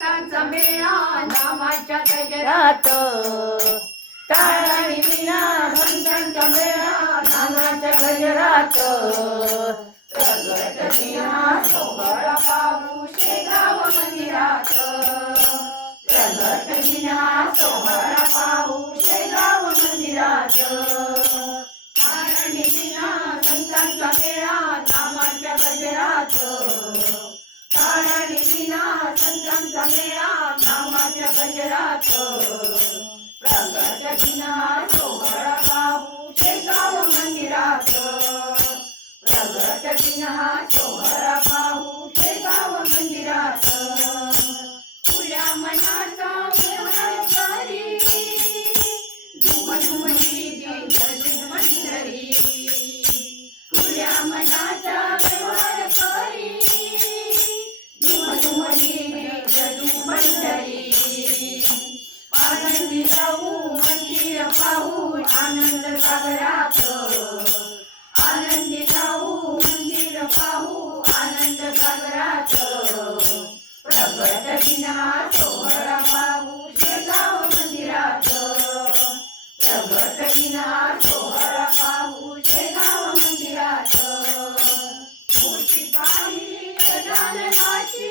संतांचा मेळा नामाच्या गजरात टाळी विना संतांचा मेळा नामाच्या गजरात प्रगट दिना सोहळा पाहू शेगाव मंदिरात प्रगट दिना सोहळा पाहू शेगाव मंदिरात टाळी विना संतांचा मेळा नामाच्या गजरात टाळी विना संतांचा मेळा नामाच्या गजरात प्रगट दिना सोहळा पाहू शेगाव मंदिरात प्रगट दिना सोहळा पाहू शेगाव मंदिरात तुझ्या मनाचा व्यवहार करी झुम झुमली जय मंडळी तुझ्या मनाचा व्यवहार करी आनंदी जाऊ मंदिर पाहू आनंद सागरात आनंदी जाऊ मंदिर पाहू आनंद सागरात प्रगट दिना सोहळा पाहू शेगाव मंदिरात प्रगट दिना सोहळा पाहू शेगाव मंदिरात मूर्ती पाहिली गजाननाची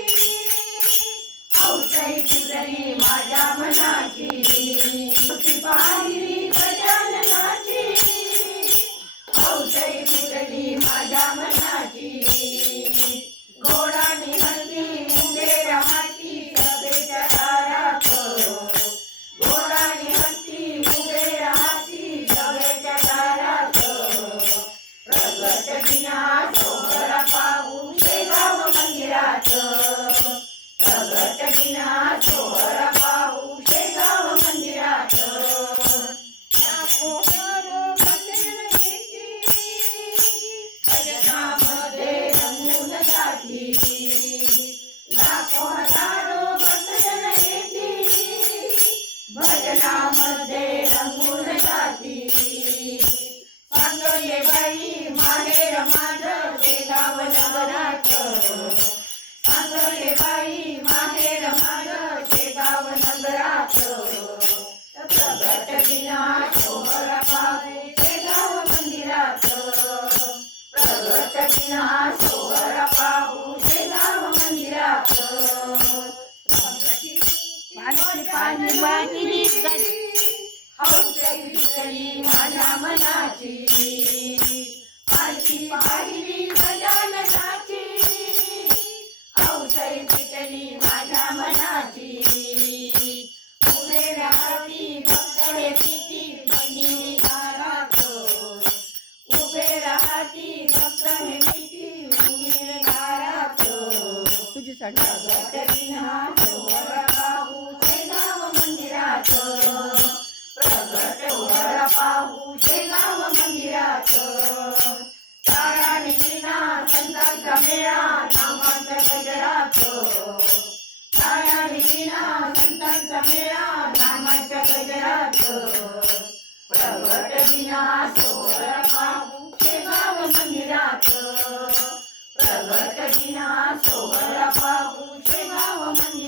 औषधी फिरली माझ्या मनाची मूर्ती पाहिली गजाननाची औषधी फिरली माझ्या मनाची घोडा निघाली उभे राहती सभेच्या दारात घोडा निघाली उभे राहती सभेच्या दारात प्रगट दिना सोहळा पाहू शेगाव मंदिरात प्रगट दिना सोहळा पाहू शेगाव मंदिरात भजनामध्ये रंगून जाती लाखो हजारो भक्तजन येती भजनामध्ये रंगून जाती सांगले बाई माहेर माझं शेगाव नगरात सांगले बाई माहेर माझं शेगाव नगरात प्रगट दिना सोहळा पाहू शेगाव मंदिरात प्रगट दिना सोहळा पाहू शेगाव मंदिरात पाणी वाहिली हौसली फिरली माझ्या मनाची पालखी पाहिली गजाननाची औषधी फिरली माझ्या मनाची उभे राहती भक्त हे भीती मंदिरी दारात उभे राहती भक्त हे भीती मंदिरी दारात प्रगट दिना सोहळा पाहू शेगाव मंदिरात प्रगट सोहळा पाहू शेगाव मंदिरात टाळी विना संतांचा मेळा नामाच्या गजरात टाळी विना संतांचा मेळा नामाच्या गजरात प्रगट दिना सोहळा पाहू शेगाव मंदिरात प्रगट दिना सोहळा पाहू शेगाव मंदिरात